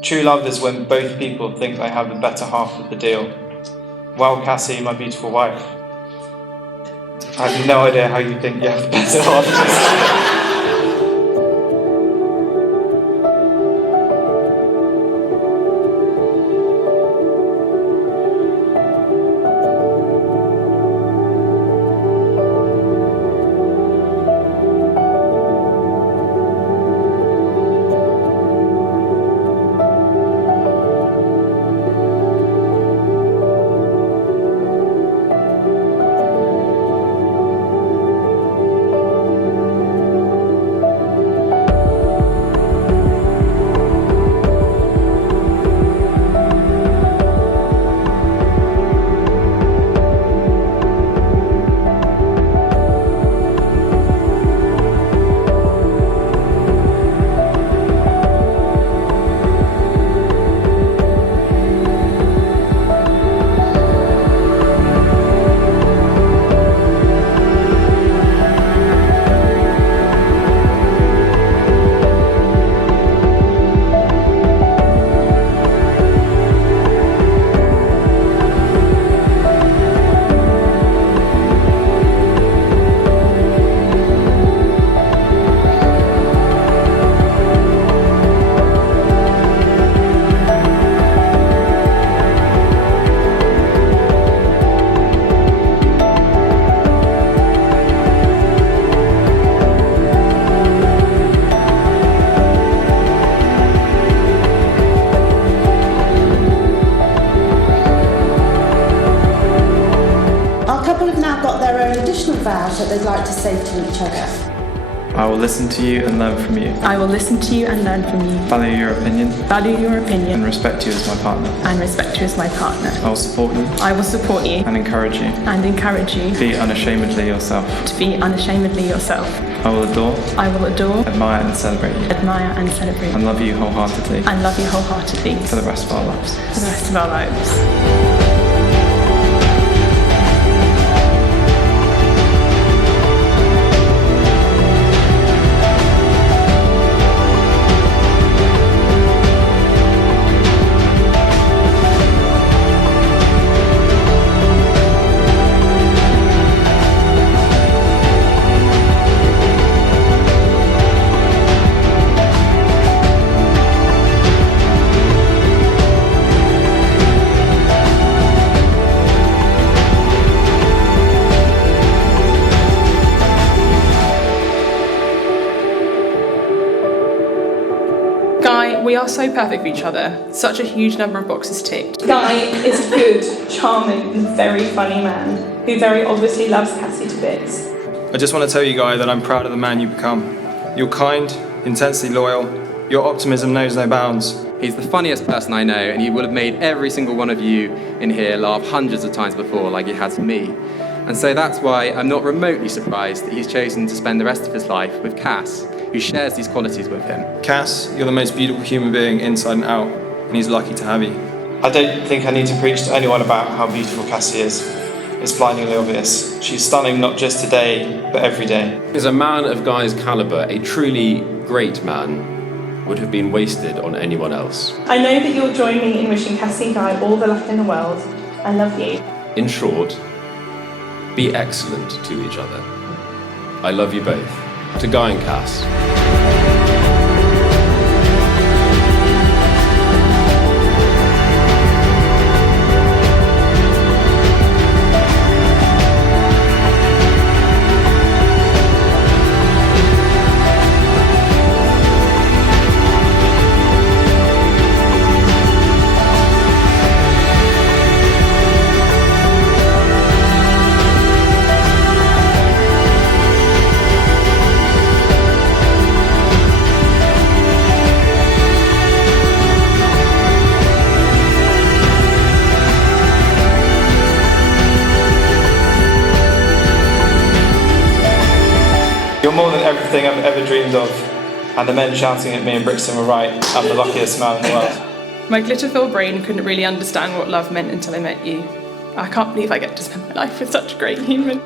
True love is when both people think they have the better half of the deal. Well, Cassie, my beautiful wife, I have no idea how you think you have the better half. vows that they'd like to say to each other. I will listen to you and learn from you. I will listen to you and learn from you. Value your opinion. Value your opinion. And respect you as my partner. And respect you as my partner. I will support you. I will support you. And encourage you. And encourage you. To be unashamedly yourself. To be unashamedly yourself. I will adore. I will adore. Admire and celebrate you. Admire and celebrate. And love you wholeheartedly. And love you wholeheartedly. For the rest of our lives. For the rest of our lives. Guy, we are so perfect for each other. Such a huge number of boxes ticked. Guy is a good, charming and very funny man who very obviously loves Cassie to bits. I just want to tell you, Guy, that I'm proud of the man you've become. You're kind, intensely loyal. Your optimism knows no bounds. He's the funniest person I know, and he would have made every single one of you in here laugh hundreds of times before, like he has me. And so that's why I'm not remotely surprised that he's chosen to spend the rest of his life with Cass, who shares these qualities with him. Cass, you're the most beautiful human being inside and out, and he's lucky to have you. I don't think I need to preach to anyone about how beautiful Cassie is. It's blindingly obvious. She's stunning not just today, but every day. As a man of Guy's calibre, a truly great man would have been wasted on anyone else. I know that you'll join me in wishing Cassie and Guy all the luck in the world. I love you. In short, be excellent to each other. I love you both. To Guy and Cass. You're more than everything I've ever dreamed of, and the men shouting at me in Brixton were right. I'm the luckiest man in the world. My glitter-filled brain couldn't really understand what love meant until I met you. I can't believe I get to spend my life with such a great human.